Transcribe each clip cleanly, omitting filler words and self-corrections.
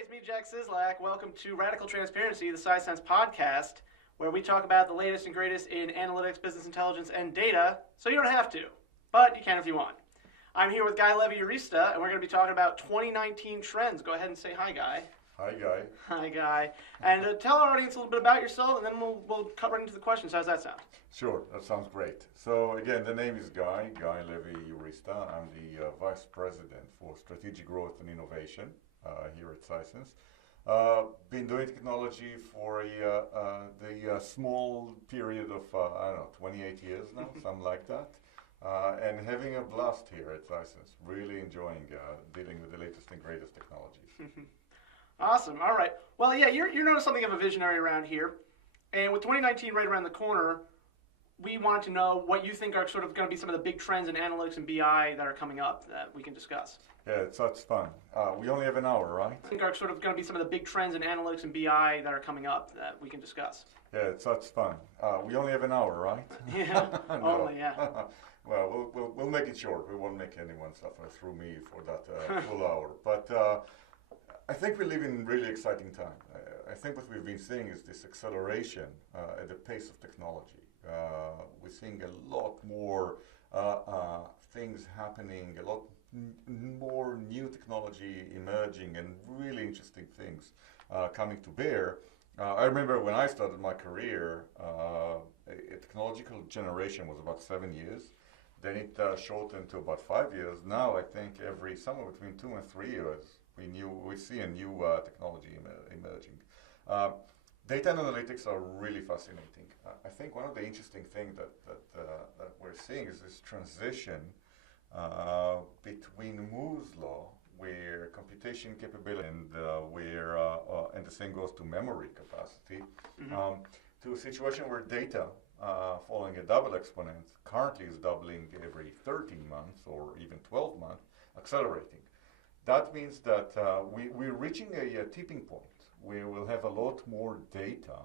it's me, Jack Sislak. Welcome to Radical Transparency, the Sisense podcast, where we talk about the latest and greatest in analytics, business intelligence, and data, so you don't have to, but you can if you want. I'm here with Guy Levy-Yurista, and we're going to be talking about 2019 trends. Go ahead and say hi, Guy. Hi, Guy. Hi, Guy. And tell our audience a little bit about yourself, and then we'll cut right into the questions. How's that sound? Sure, that sounds great. So again, the name is Guy Levy-Yurista. I'm the Vice President for Strategic Growth and Innovation here at Sisense. Been doing technology for the small period of, 28 years now, something like that. And having a blast here at Sisense. Really enjoying dealing with the latest and greatest technologies. Awesome. All right. Well, yeah, you're known as something of a visionary around here. And with 2019 right around the corner, we wanted to know what you think are sort of going to be some of the big trends in analytics and BI that are coming up that we can discuss. Yeah, it's fun. We only have an hour, right? I think are sort of going to be some of the big trends in analytics and BI that are coming up that we can discuss. Yeah, it's fun. We only have an hour, right? Yeah, No. only, yeah. Well, we'll make it short. We won't make anyone suffer through me for that full hour. But I think we live in really exciting time. I think what we've been seeing is this acceleration at the pace of technology. We're seeing a lot more things happening, a lot more new technology emerging, and really interesting things coming to bear. I remember when I started my career, a technological generation was about 7 years. Then it shortened to about 5 years. Now I think somewhere between 2 and 3 years, we see a new technology emerging. Data and analytics are really fascinating. I think one of the interesting things that we're seeing is this transition between Moore's law, where computation capability and the same goes to memory capacity, to a situation where data, following a double exponent, currently is doubling every 13 months or even 12 months, accelerating. That means that we're reaching a tipping point where we'll have a lot more data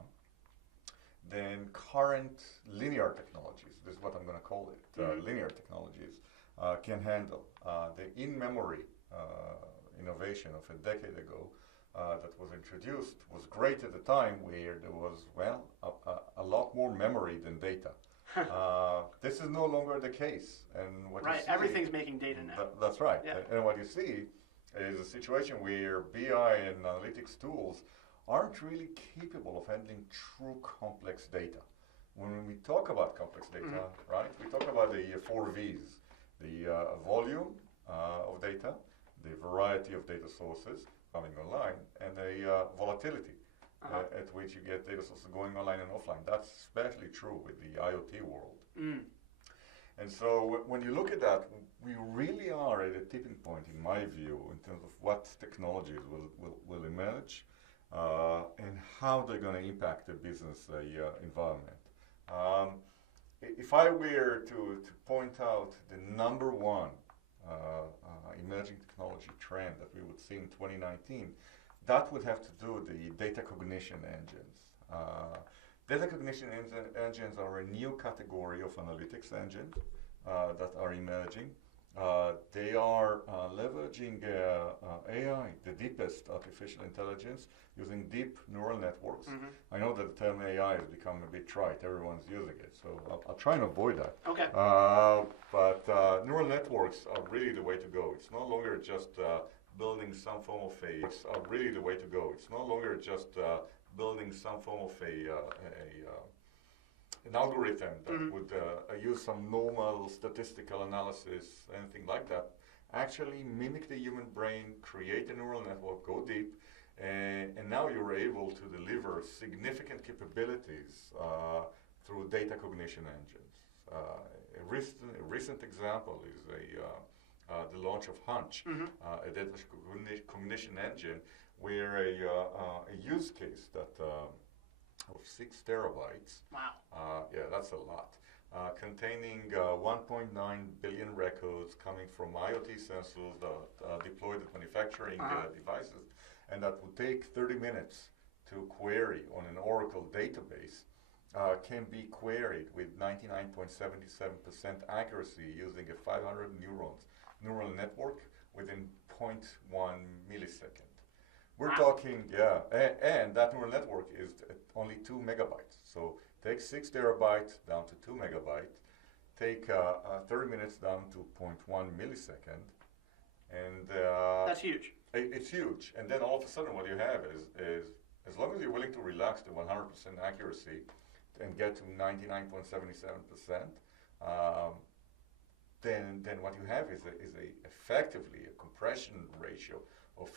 than current linear technologies, this is what I'm going to call it, linear technologies, can handle. The in-memory innovation of a decade ago that was introduced was great at the time where there was, a lot more memory than data. This is no longer the case. And what Right, you see, everything's making data now. That's right. Yeah. And what you see is a situation where BI and analytics tools aren't really capable of handling true complex data. When we talk about complex data, right, we talk about the 4 V's, the volume of data, the variety of data sources coming online, and the volatility at which you get data sources going online and offline. That's especially true with the IoT world. And so when you look at that, we really are at a tipping point, in my view, in terms of what technologies will emerge and how they're going to impact the business environment. If I were to point out the number one emerging technology trend that we would see in 2019, that would have to do with the data cognition engines. Data cognition engines are a new category of analytics engines that are emerging. They are leveraging AI, the deepest artificial intelligence, using deep neural networks. I know that the term AI has become a bit trite. Everyone's using it, so I'll try and avoid that. Okay. But neural networks are really the way to go. It's no longer just building some form of an algorithm that would use some normal statistical analysis, anything like that. Actually mimic the human brain, create a neural network, go deep, and now you're able to deliver significant capabilities through data cognition engines. A recent example is the launch of Hunch, a data cognition engine, where a use case that of 6 terabytes. Wow. Yeah, that's a lot. Containing 1.9 billion records coming from IoT sensors that deployed at manufacturing devices, and that would take 30 minutes to query on an Oracle database, can be queried with 99.77% accuracy using a 500 neural network within 0.1 millisecond. We're Wow. talking, yeah, and that neural network is at only 2 megabytes. So take 6 terabytes down to 2 megabytes, take 30 minutes down to 0.1 millisecond, and That's huge. it's huge. And then all of a sudden what you have is as long as you're willing to relax to 100% accuracy and get to 99.77%, then what you have is effectively a compression ratio of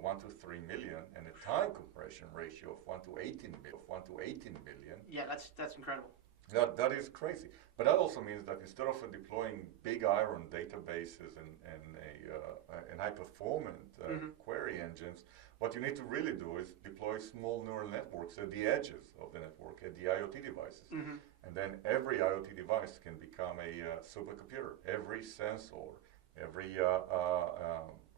1 to 3 million and a time compression ratio of 1 to 18 million. Yeah, that's incredible. That is crazy. But that also means that instead of deploying big iron databases and high performant query engines, what you need to really do is deploy small neural networks at the edges of the network, at the IoT devices. And then every IoT device can become a supercomputer. Every sensor, every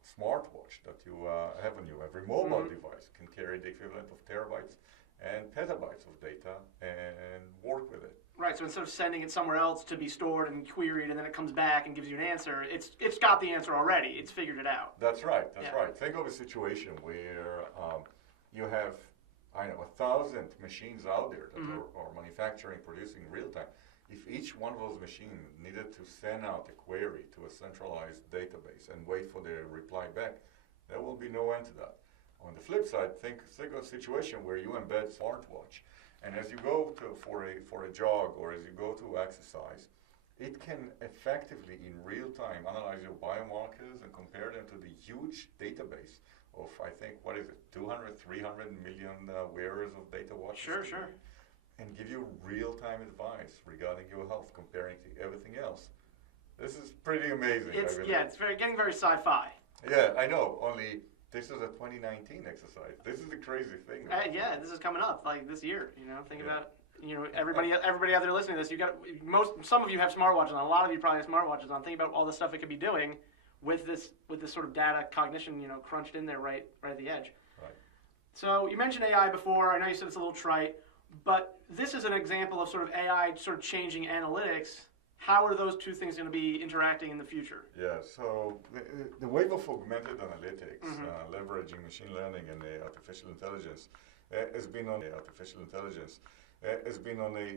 smartwatch that you have on you, every mobile device can carry the equivalent of terabytes and petabytes of data and work with it. Right, so instead of sending it somewhere else to be stored and queried and then it comes back and gives you an answer, it's got the answer already. It's figured it out. That's right, that's right. Think of a situation where you have, 1,000 machines out there that are manufacturing, producing real time. If each one of those machines needed to send out a query to a centralized database and wait for the reply back, there will be no end to that. On the flip side, think of a situation where you embed smartwatch, and as you go for a jog or as you go to exercise, it can effectively in real time analyze your biomarkers and compare them to the huge database of, I think, 200, 300 million wearers of data watches. Sure. And give you real-time advice regarding your health, comparing to everything else. This is pretty amazing. It's getting very sci-fi. Yeah, I know. Only this is a 2019 exercise. This is the crazy thing. Yeah, this is coming up like this year. Think about everybody out there listening to this. Some of you have smartwatches on. A lot of you probably have smartwatches on. Think about all the stuff it could be doing with this sort of data cognition, crunched in there right at the edge. Right. So you mentioned AI before. I know you said it's a little trite. But this is an example of sort of AI sort of changing analytics. How are those two things going to be interacting in the future? Yeah, so the wave of augmented analytics, leveraging machine learning and artificial intelligence, has been on the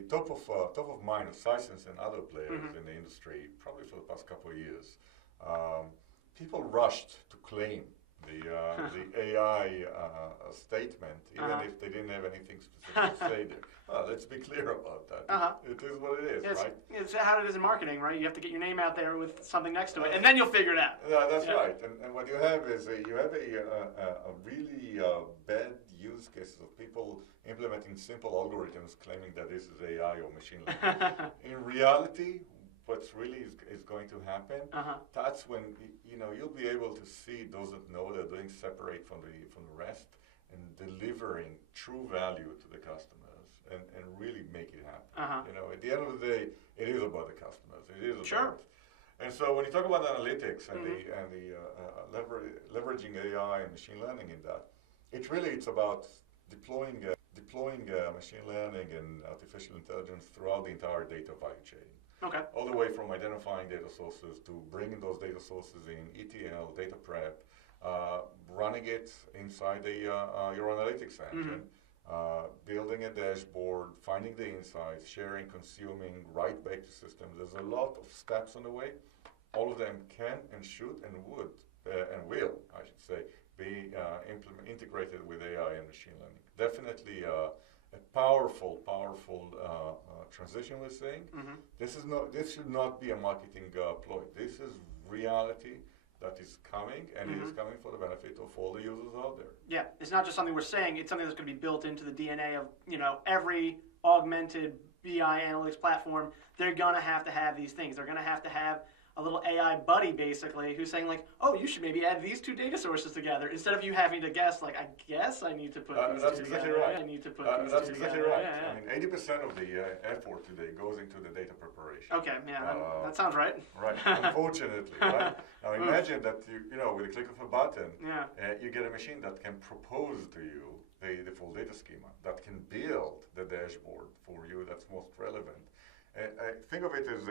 top of mind of Sisense and other players in the industry, probably for the past couple of years. People rushed to claim the AI statement, even if they didn't have anything specific to say there. Let's be clear about that. It is what it is, right? It's how it is in marketing, right? You have to get your name out there with something next to it, and then you'll figure it out. Yeah, that's right. And what you have is a really bad use cases of people implementing simple algorithms claiming that this is AI or machine learning. In reality, what's really is going to happen, that's when you'll be able to see those that know they're doing separate from the rest and delivering true value to the customers and really make it happen. At the end of the day, it is about the customers. It is about And so when you talk about analytics and leveraging AI and machine learning in that, it's about deploying machine learning and artificial intelligence throughout the entire data value chain. Okay. All the way from identifying data sources to bringing those data sources in ETL, data prep, running it inside your analytics engine, building a dashboard, finding the insights, sharing, consuming, write back to systems. There's a lot of steps on the way. All of them can and should and would and will, I should say, be integrated with AI and machine learning. Definitely a powerful transition we're seeing. This should not be a marketing ploy. This is reality that is coming, and it is coming for the benefit of all the users out there. Yeah, it's not just something we're saying. It's something that's going to be built into the DNA of every augmented BI analytics platform. They're going to have these things. They're going to have a little AI buddy, basically, who's saying, like, oh, you should maybe add these two data sources together, instead of you having to guess, like, I guess I need to put these that's two exactly together. right. I need to put these that's two exactly together. right. Yeah. I mean, 80% of the effort today goes into the data preparation. Okay, yeah, that sounds right. Right, unfortunately, right? Now imagine that with a click of a button, you get a machine that can propose to you the full data schema, that can build the dashboard for you that's most relevant. Think of it as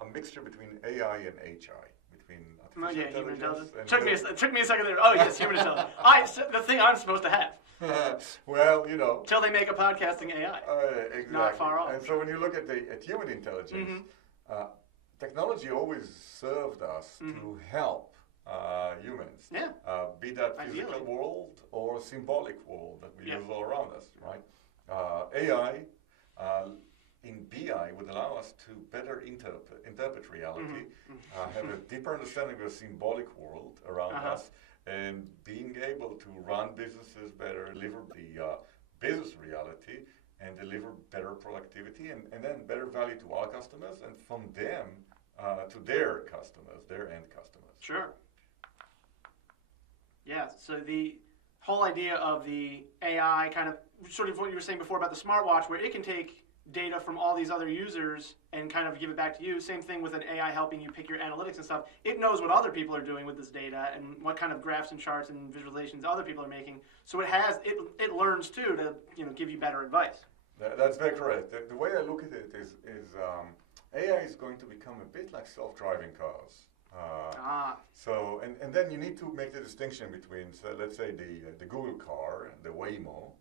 a mixture between AI and HI, between artificial human intelligence. intelligence. Took me a second there. Oh, yes, human intelligence. The thing I'm supposed to have. Well, you know. Till they make a podcasting AI. Exactly. Not far off. And so when you look at human intelligence, technology always served us to help humans. Yeah. Be that physical Ideally. world or symbolic world that we Yeah. use all around us, right? AI in BI would allow us to better interpret reality, have a deeper understanding of the symbolic world around us, and being able to run businesses better, deliver the business reality, and deliver better productivity, and then better value to our customers, and from them to their customers, their end customers. Sure. Yeah, so the whole idea of the AI kind of, sort of what you were saying before about the smartwatch, where it can take data from all these other users and kind of give it back to you. Same thing with an AI helping you pick your analytics and stuff. It knows what other people are doing with this data and what kind of graphs and charts and visualizations other people are making. So it learns too to give you better advice. That's very correct. The way I look at it is AI is going to become a bit like self-driving cars. So and then you need to make the distinction between, so let's say the Google car, the Waymo,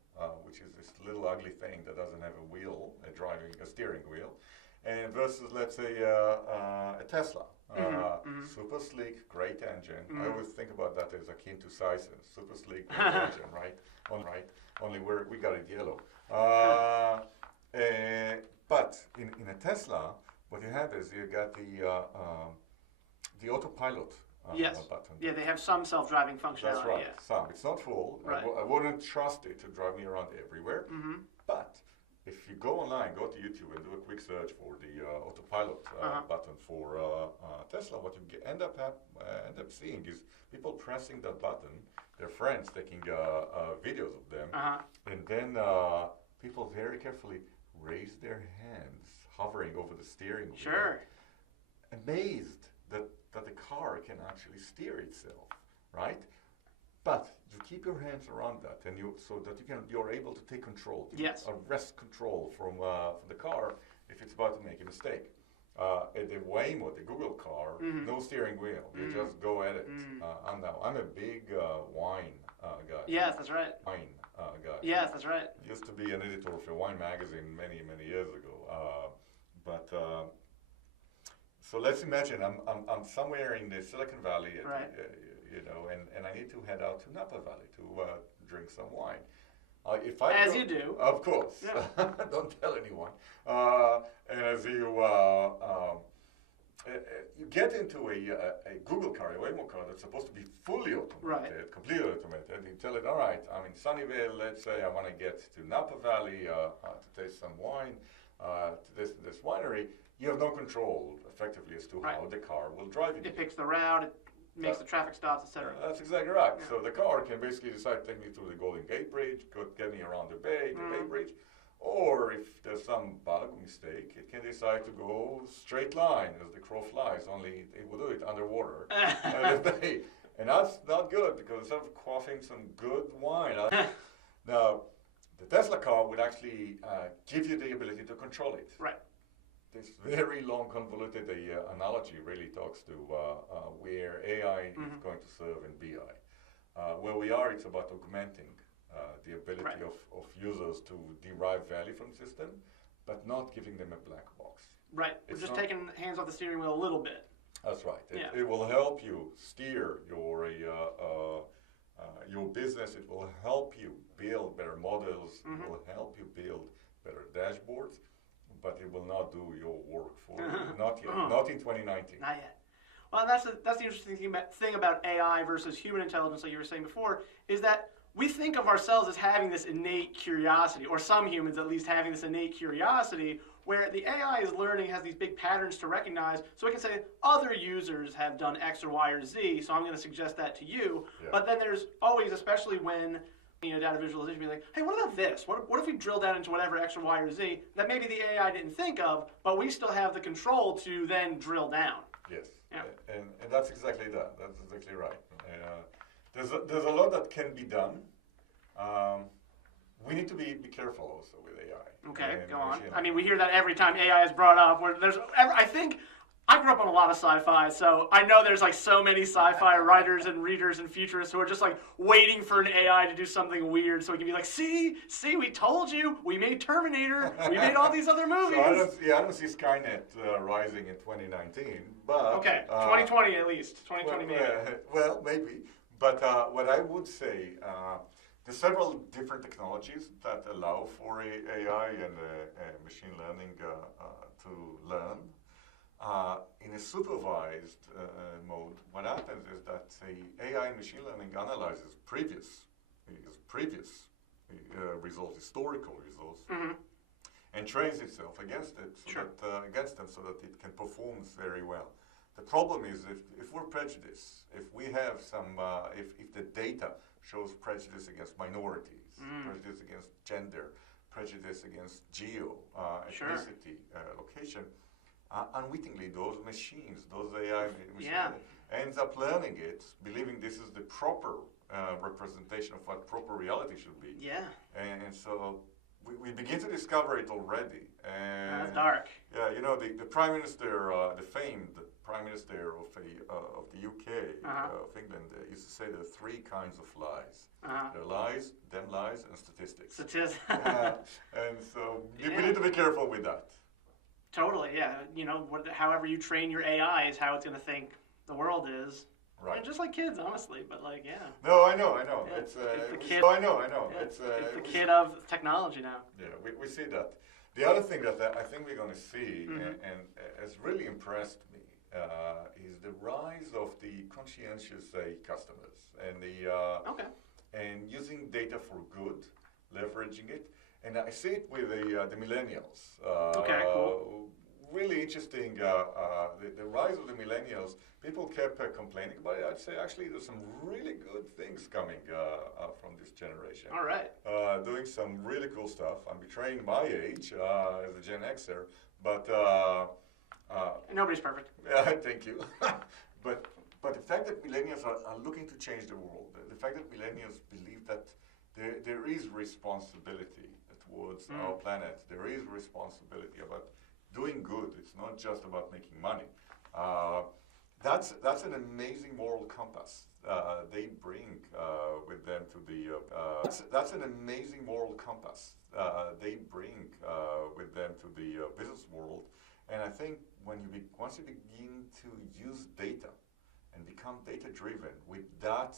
which is this little ugly thing that doesn't have a wheel, a steering wheel, and versus, let's say, a Tesla. Super sleek, great engine. I always think about that as akin to Sisense. Super sleek, great engine, right? Only we got it yellow. But in a Tesla, what you have is you got the autopilot button. Yeah, they have some self-driving functionality. That's right. Yeah. Some. It's not full. Right. I wouldn't trust it to drive me around everywhere. But if you go online, go to YouTube and do a quick search for the autopilot button for Tesla, what you end up seeing is people pressing that button, their friends taking videos of them, and then people very carefully raise their hands, hovering over the steering wheel. Sure. Amazed that the car can actually steer itself, right? But you keep your hands around that, and so that you're able to take control. Yes. Arrest control from the car if it's about to make a mistake. At the Waymo, the Google car, no steering wheel. You just go at it. I'm a big wine guy. Yes, that's right. Wine guy. Yes, that's right. Used to be an editor of a wine magazine many years ago. So let's imagine I'm somewhere in the Silicon Valley, and I need to head out to Napa Valley to drink some wine. You do. Of course. Yeah. Don't tell anyone. As you get into a Google car, a Waymo car that's supposed to be fully automated, completely automated, and you tell it, all right, I'm in Sunnyvale, let's say I want to get to Napa Valley to taste some wine, to this winery. You have no control, effectively, as to how the car will drive you. It picks the route, it makes the traffic stops, etc. That's exactly right. Yeah. So the car can basically decide to take me through the Golden Gate Bridge, get me around the Bay Bridge, or if there's some bug mistake, it can decide to go straight line as the crow flies, only it will do it underwater. And that's not good, because instead of quaffing some good wine, now the Tesla car would actually give you the ability to control it. Right. This very long, convoluted analogy really talks to where AI is going to serve in BI. Where we are, it's about augmenting the ability of users to derive value from the system, but not giving them a black box. Right. We're just taking hands off the steering wheel a little bit. That's right. It will help you steer your business. It will help you build better models. It will help you build better dashboards. But it will not do your work for you. Not yet. Not in 2019. Not yet. Well, that's the interesting thing about AI versus human intelligence, like you were saying before, is that we think of ourselves as having this innate curiosity, or some humans at least having this innate curiosity, where the AI is learning, has these big patterns to recognize, so it can say, other users have done X or Y or Z, so I'm going to suggest that to you. Yeah. But then there's always, especially when data visualization, be like, hey, what about this? What if we drill down into whatever X or Y or Z that maybe the AI didn't think of, but we still have the control to then drill down? Yes. Yeah. And that's exactly that. That's exactly right. There's a lot that can be done. We need to be careful also with AI. Okay, go on. I mean, we hear that every time AI is brought up. Where I think I grew up on a lot of sci-fi, so I know there's like so many sci-fi writers and readers and futurists who are just like waiting for an AI to do something weird so we can be like, see, we told you, we made Terminator, we made all these other movies. So I don't see Skynet rising in 2019, but... Okay, 2020 at least, 2020 maybe. Well, maybe, but what I would say, there's several different technologies that allow for AI and machine learning to learn. In a supervised mode, what happens is that the AI and machine learning analyzes previous results, historical results, and trains itself against it, against them, so that it can perform very well. The problem is if we're prejudiced, if we have some, if the data shows prejudice against minorities, prejudice against gender, prejudice against ethnicity, location. Unwittingly, those machines, those AI machines, ends up learning it, believing this is the proper representation of what proper reality should be. Yeah. And so we begin to discover it already. And that's dark. Yeah, you know, the Prime Minister, the famed Prime Minister of the UK, of England, used to say there are three kinds of lies. There are lies, them lies, and statistics. And so we need to be careful with that. Totally, yeah. You know, however you train your AI is how it's going to think the world is. Right. And just like kids, honestly, but like, yeah. No, I know. Yeah. It's the kid. I know. Yeah. It's the kid of technology now. Yeah, we see that. The other thing that I think we're going to see, and has really impressed me, is the rise of the conscientious customers and and using data for good, leveraging it. And I see it with the millennials. Okay, cool. Really interesting, the rise of the millennials. People kept complaining about it. I'd say actually there's some really good things coming from this generation. All right. Doing some really cool stuff. I'm betraying my age as a Gen Xer, but... nobody's perfect. Thank you. But the fact that millennials are looking to change the world, the fact that millennials believe that there is responsibility towards our planet, there is responsibility about doing good. It's not just about making money. That's an amazing moral compass they bring with them to the. That's an amazing moral compass they bring with them to the business world. And I think once you begin to use data and become data driven with that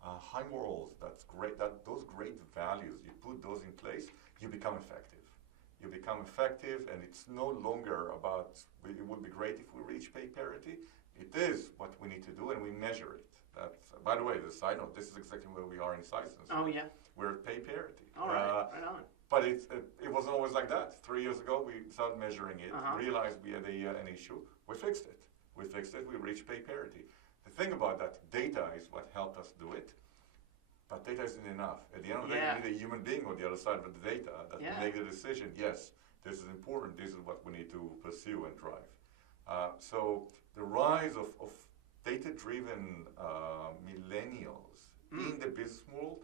high morals, that's great. Those great values, you put those in place, you become effective. You become effective, and it's no longer about, it would be great if we reach pay parity. It is what we need to do, and we measure it. By the way, the side note, this is exactly where we are in Sisense. Oh, yeah. We're at pay parity. All right, right on. But it wasn't always like that. 3 years ago, we started measuring it, realized we had an issue. We fixed it. We reached pay parity. The thing about that, data is what helped us do it. But data isn't enough. At the end of the day, you need a human being on the other side of the data that can make the decision, yes, this is important, this is what we need to pursue and drive. So the rise of data-driven millennials in the business world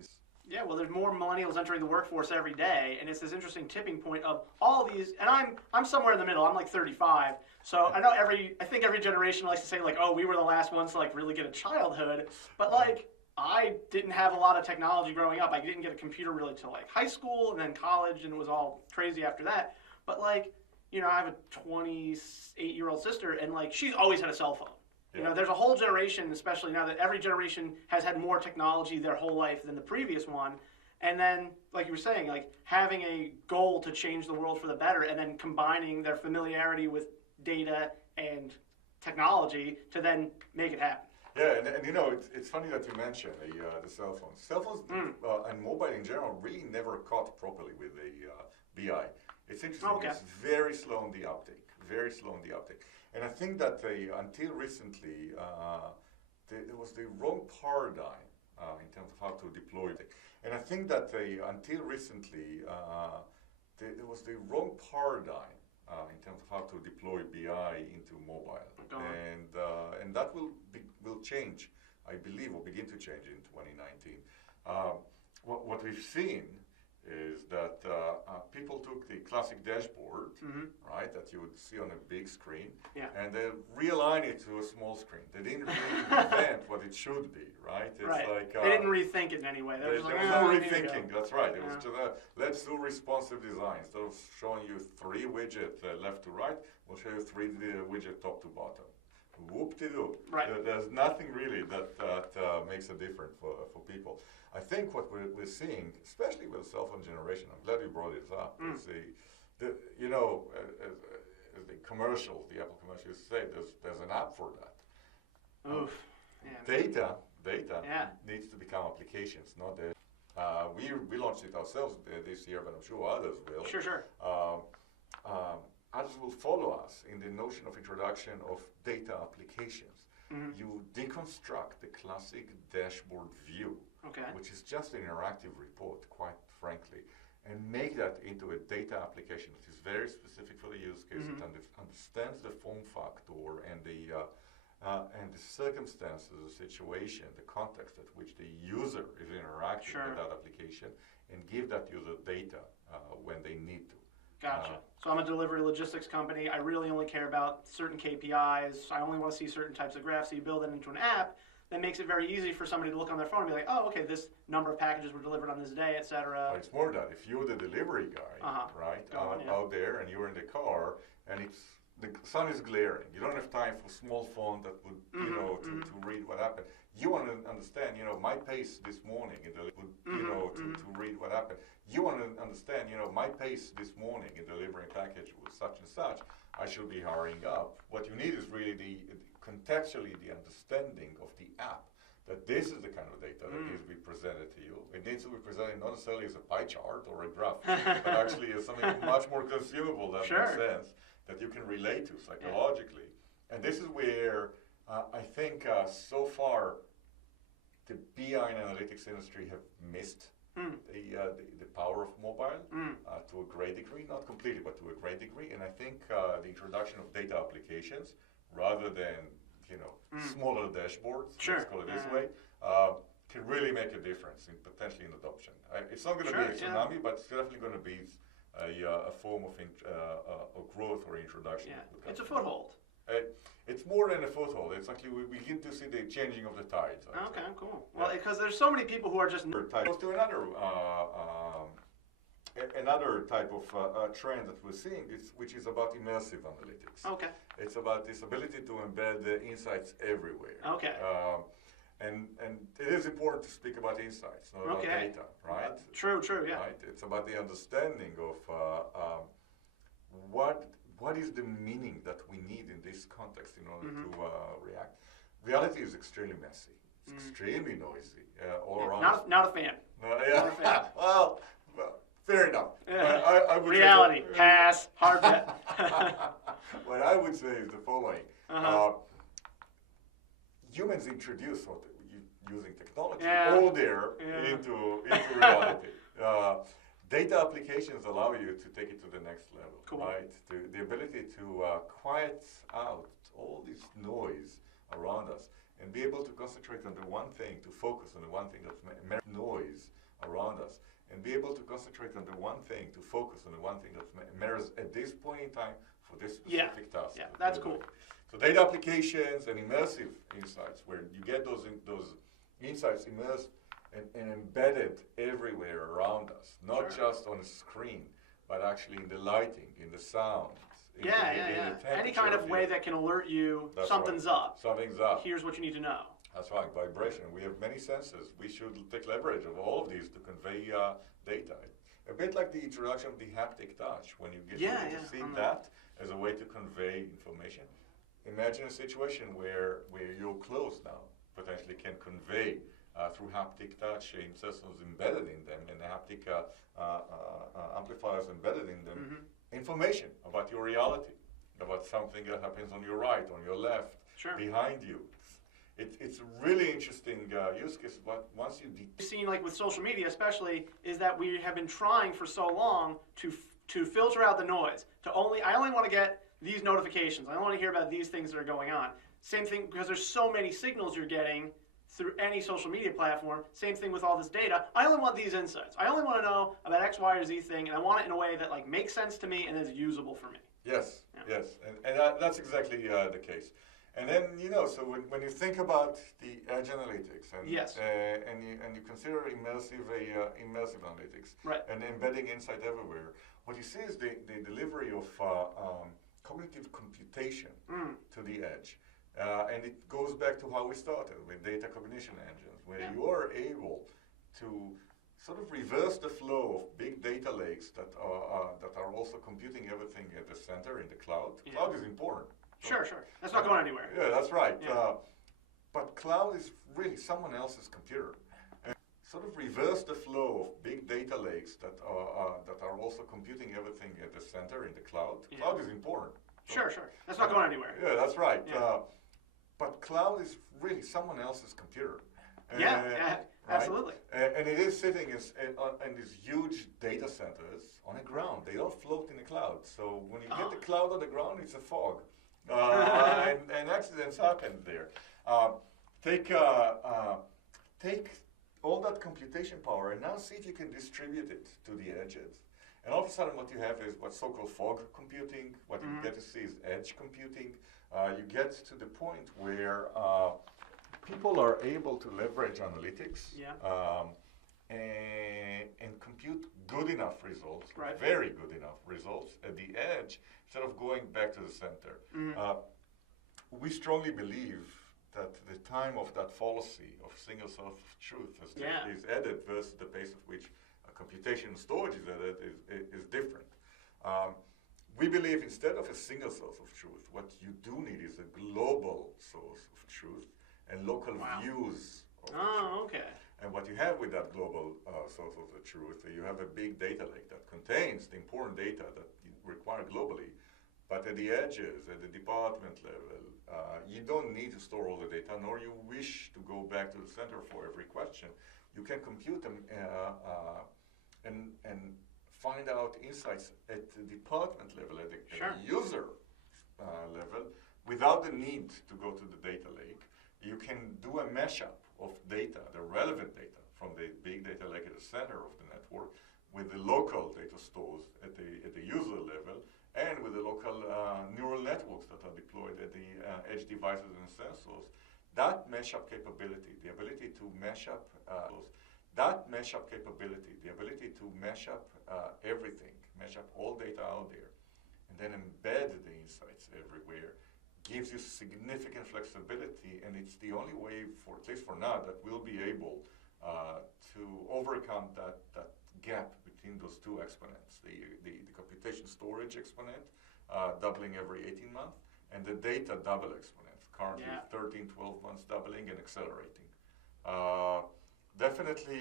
is... Yeah, well, there's more millennials entering the workforce every day, and it's this interesting tipping point of all these, and I'm somewhere in the middle. I'm like 35, so I know I think every generation likes to say like, oh, we were the last ones to like really get a childhood, but like, I didn't have a lot of technology growing up. I didn't get a computer really till like high school and then college, and it was all crazy after that. But like, you know, I have a 28-year-old sister, and like, she's always had a cell phone. You know, there's a whole generation, especially now that every generation has had more technology their whole life than the previous one. And then, like you were saying, like having a goal to change the world for the better, and then combining their familiarity with data and technology to then make it happen. Yeah, and you know, it's funny that you mentioned the cell phones. Cell phones and mobile in general really never caught properly with the BI. It's interesting. Okay. It's very slow on the uptake. And I think that until recently, there was the wrong paradigm in terms of how to deploy it. And I think that until recently, there was the wrong paradigm in terms of how to deploy BI into mobile. And that will change, I believe, or begin to change in 2019. What we've seen is that people took the classic dashboard, right, that you would see on a big screen, and they realign it to a small screen. They didn't really invent what it should be, right? It's like they didn't rethink it in any way. There was no rethinking. That's right. It was just let's do responsive design. Instead of showing you 3 widgets left to right, we'll show you 3 widgets top to bottom. Whoop-de-doo. Right. There's nothing really that makes a difference for people. I think what we're seeing, especially with the cell phone generation, I'm glad you brought it up, is as the commercials, the Apple commercials say, there's an app for that. Oof. Data needs to become applications, not the. We launched it ourselves this year, but I'm sure others will. Sure. Others will follow us in the notion of introduction of data applications. You deconstruct the classic dashboard view, which is just an interactive report, quite frankly, and make that into a data application that is very specific for the use case. It understands the form factor and the circumstances, the situation, the context at which the user is interacting with that application, and give that user data when they need to. Gotcha. So I'm a delivery logistics company. I really only care about certain KPIs. I only want to see certain types of graphs. So you build it into an app that makes it very easy for somebody to look on their phone and be like, oh, okay, this number of packages were delivered on this day, et cetera. It's more that if you're the delivery guy, right, out there, and you're in the car, and the sun is glaring, you don't have time for small font that would, to read what happened. You want to understand, my pace this morning, to read what happened. You want to understand, my pace this morning in delivering package was such and such. I should be hurrying up. What you need is really contextually the understanding of the app, that this is the kind of data that needs to be presented to you. It needs to be presented not necessarily as a pie chart or a graph, but actually as something much more consumable that makes sense, that you can relate to psychologically. And this is where I think so far the BI and analytics industry have missed the power of mobile to a great degree, not completely, but to a great degree. And I think the introduction of data applications, rather than smaller dashboards, let's call it this way, can really make a difference potentially in adoption. It's not going to be a tsunami, but it's definitely going to be a form of growth or introduction. Yeah. It's a foothold. It's more than a foothold. It's actually we begin to see the changing of the tides. Okay, cool. Well, because there's so many people who are just goes to another type of trend that we're seeing, which is about immersive analytics. Okay. It's about this ability to embed the insights everywhere. Okay. And it is important to speak about insights, not about data, right? True, yeah. Right? It's about the understanding of what is the meaning that we need in this context in order to react. Reality is extremely messy. It's extremely noisy all around. Not a fan. Not a fan. Well, fair enough. I would Reality, pass, hard bet. What I would say is the following. Humans introduce using technology all there into reality. Data applications allow you to take it to the next level, right? The ability to quiet out all this noise around us and be able to concentrate on the one thing, to focus on the one thing that's noise around us, and be able to concentrate on the one thing, to focus on the one thing that matters at this point in time for this specific task. Yeah, that's cool. So data applications and immersive insights, where you get those insights immersed and embedded everywhere around us, not just on a screen, but actually in the lighting, in the sound. Any kind of way that can alert you something's up. Something's up. Here's what you need to know. That's right, vibration. We have many senses. We should take leverage of all of these to convey data. A bit like the introduction of the haptic touch, when you get to see that as a way to convey information. Imagine a situation where your clothes now potentially can convey through haptic touch in systems embedded in them and haptic amplifiers embedded in them, information about your reality, about something that happens on your right, on your left, behind you. It's a really interesting use case, but once you... Seen like with social media especially, is that we have been trying for so long to filter out the noise. I only want to get these notifications. I don't want to hear about these things that are going on. Same thing, because there's so many signals you're getting through any social media platform. Same thing with all this data. I only want these insights. I only want to know about X, Y, or Z thing, and I want it in a way that like makes sense to me and is usable for me. Yes, yes, and that's exactly the case. And then so when you think about the edge analytics and and you consider immersive analytics right. and embedding insight everywhere, what you see is the delivery of cognitive computation to the edge. And it goes back to how we started with data cognition engines, where you are able to sort of reverse the flow of big data lakes that are also computing everything at the center in the cloud. Cloud is important. Sure. That's not going anywhere. Yeah, that's right. But cloud is really someone else's computer. And sort of reverse the flow of big data lakes that are also computing everything at the center in the cloud. Cloud is important. Sure. That's not going anywhere. Yeah, that's right. But cloud is really someone else's computer. Right? Absolutely. And it is sitting in these huge data centers on the ground. They don't float in the cloud. So when you get the cloud on the ground, it's a fog. And accidents happen there. Take all that computation power and now see if you can distribute it to the edges. And all of a sudden what you have is what's so-called fog computing. What you get to see is edge computing. You get to the point where people are able to leverage analytics and compute good enough results, very good enough results at the edge instead of going back to the center. We strongly believe that the time of that fallacy of single source of truth is added versus the pace at which computation and storage is added is different. We believe instead of a single source of truth, what you do need is a global source of truth and local views of truth. Okay. And what you have with that global source of the truth, you have a big data lake that contains the important data that you require globally, but at the edges, at the department level, you don't need to store all the data, nor you wish to go back to the center for every question. You can compute them and find out insights at the department level, at the user level, without the need to go to the data lake. You can do a mashup of data, the relevant data, from the big data lake at the center of the network, with the local data stores at the user level, and with the local neural networks that are deployed at the edge devices and sensors. That mashup capability, the ability to mash up everything, mash up all data out there, and then embed the insights everywhere, gives you significant flexibility, and it's the only way, at least for now, that we'll be able to overcome that gap between those two exponents, the computation storage exponent, doubling every 18 months, and the data double exponent, currently 13, 12 months doubling and accelerating. Definitely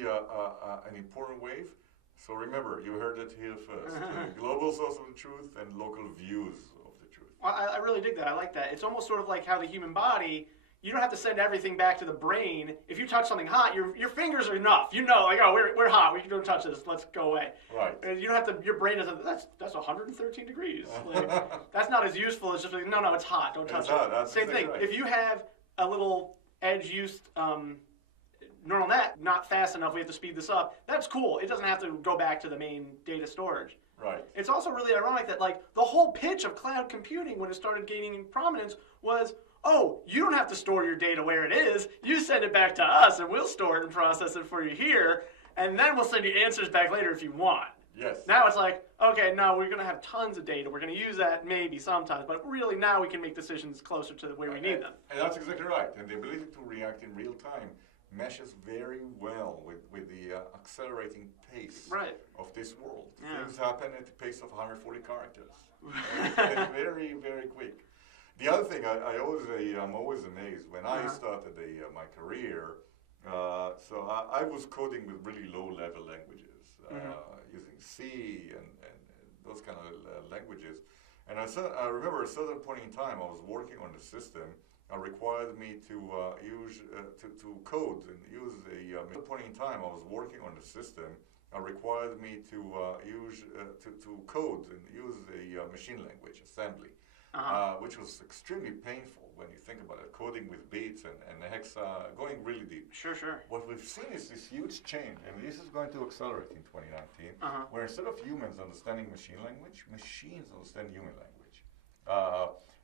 an important wave. So remember, you heard it here first. Global source of the truth and local views of the truth. Well, I really dig that. I like that. It's almost sort of like how the human body, you don't have to send everything back to the brain. If you touch something hot, your fingers are enough. You know, like, oh, we're hot. We don't touch this. Let's go away. Right. And you don't have to, your brain doesn't, that's 113 degrees. Like, that's not as useful as just like, no, it's hot. Don't touch it. Same thing. Right. If you have a little edge-use neural net not fast enough, we have to speed this up, that's cool. It doesn't have to go back to the main data storage. Right. It's also really ironic that like the whole pitch of cloud computing when it started gaining prominence was, oh, you don't have to store your data where it is. You send it back to us and we'll store it and process it for you here, and then we'll send you answers back later if you want. Yes. Now it's like, okay, no, we're going to have tons of data. We're going to use that maybe sometimes, but really now we can make decisions closer to where we need them. And that's exactly right. And the ability to react in real time meshes very well with the accelerating pace of this world. Yeah. Things happen at the pace of 140 characters. It's very, very quick. The other thing, I'm always amazed when I started my career. So I was coding with really low-level languages, using C and those kind of languages. And I remember at a certain point in time, I was working on the system. Required me to to code and use a. At a point in time, I was working on the system. Required me to to code and use a machine language assembly. which was extremely painful when you think about it, coding with beats and hexa, going really deep. Sure. What we've seen is this huge change, and this is going to accelerate in 2019, where instead of humans understanding machine language, machines understand human language.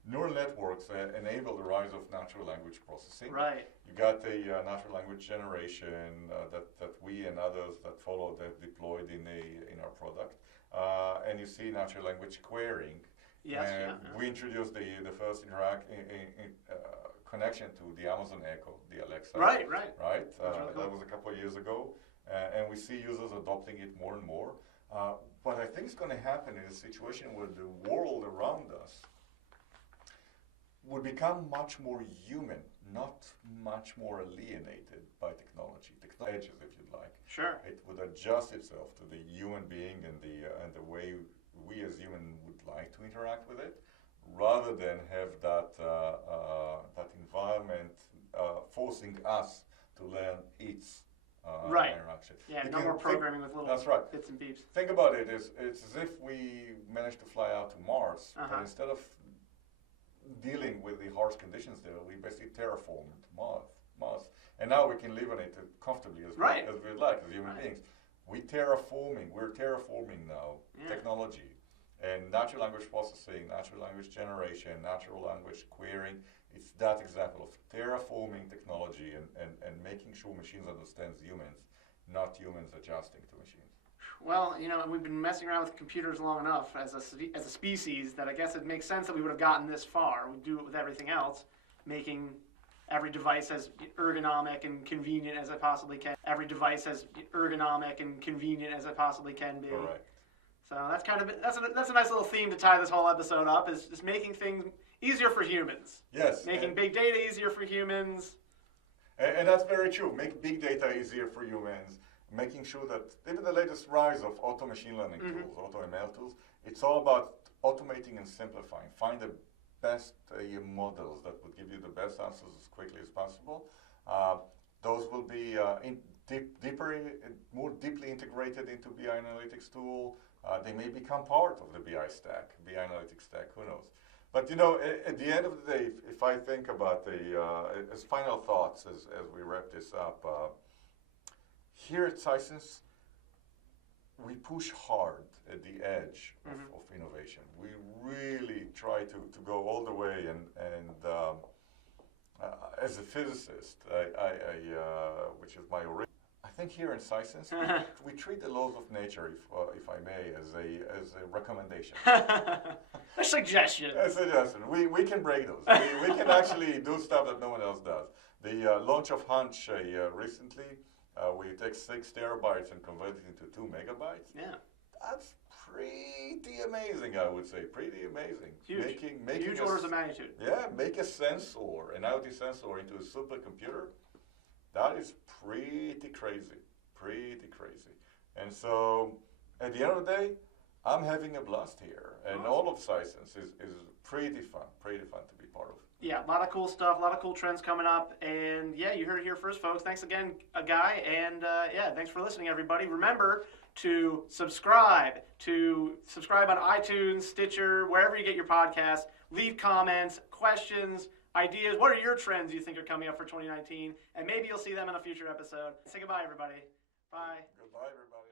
Neural networks enable the rise of natural language processing. Right. You got the natural language generation that we and others that followed have deployed in our product, and you see natural language querying. Yes. We introduced the first connection to the Amazon Echo, the Alexa. Right. Right. Really cool. That was a couple of years ago, and we see users adopting it more and more. But I think it's going to happen in a situation where the world around us would become much more human, not much more alienated by technology. Edges, if you'd like. Sure. It would adjust itself to the human being and the way we as humans would like to interact with it, rather than have that environment forcing us to learn its interaction. Yeah, no more programming with little bits and beeps. Think about it. It's as if we managed to fly out to Mars, but instead of dealing with the harsh conditions there, we basically terraformed Mars. And now we can live on it comfortably as we'd like as human beings. We're terraforming now technology. And natural language processing, natural language generation, natural language querying, it's that example of terraforming technology and making sure machines understand humans, not humans adjusting to machines. Well, we've been messing around with computers long enough as a species that I guess it makes sense that we would have gotten this far. We do it with everything else, making every device as ergonomic and convenient as it possibly can. Every device as ergonomic and convenient as it possibly can be. Correct. So that's a nice little theme to tie this whole episode up, is just making things easier for humans. Yes. Making big data easier for humans. And that's very true. Make big data easier for humans. Making sure that even the latest rise of auto machine learning tools, auto ML tools, it's all about automating and simplifying. Find the best models that would give you the best answers as quickly as possible. Those will be more deeply integrated into BI analytics tool. They may become part of the BI analytics stack, who knows. But at the end of the day, if I think about as final thoughts as we wrap this up, here at Sisense, we push hard at the edge of innovation. We really try to go all the way, and as a physicist, which is my origin, I think here in Sisense, we treat the laws of nature, if I may, as a recommendation. A suggestion. A suggestion. We can break those. We can actually do stuff that no one else does. The launch of Hunch recently, we take 6 terabytes and convert it into 2 megabytes. Yeah. That's pretty amazing, I would say. Pretty amazing. Huge. Making Huge orders of magnitude. Yeah, make a sensor, an IoT sensor, into a supercomputer. That is pretty crazy. And so, at the end of the day, I'm having a blast here. And all of Sisense is pretty fun to be part of. Yeah, a lot of cool stuff, a lot of cool trends coming up. And yeah, you heard it here first, folks. Thanks again, Guy. And thanks for listening, everybody. Remember to subscribe on iTunes, Stitcher, wherever you get your podcasts. Leave comments, questions, ideas. What are your trends you think are coming up for 2019? And maybe you'll see them in a future episode. Say goodbye, everybody. Bye. Goodbye, everybody.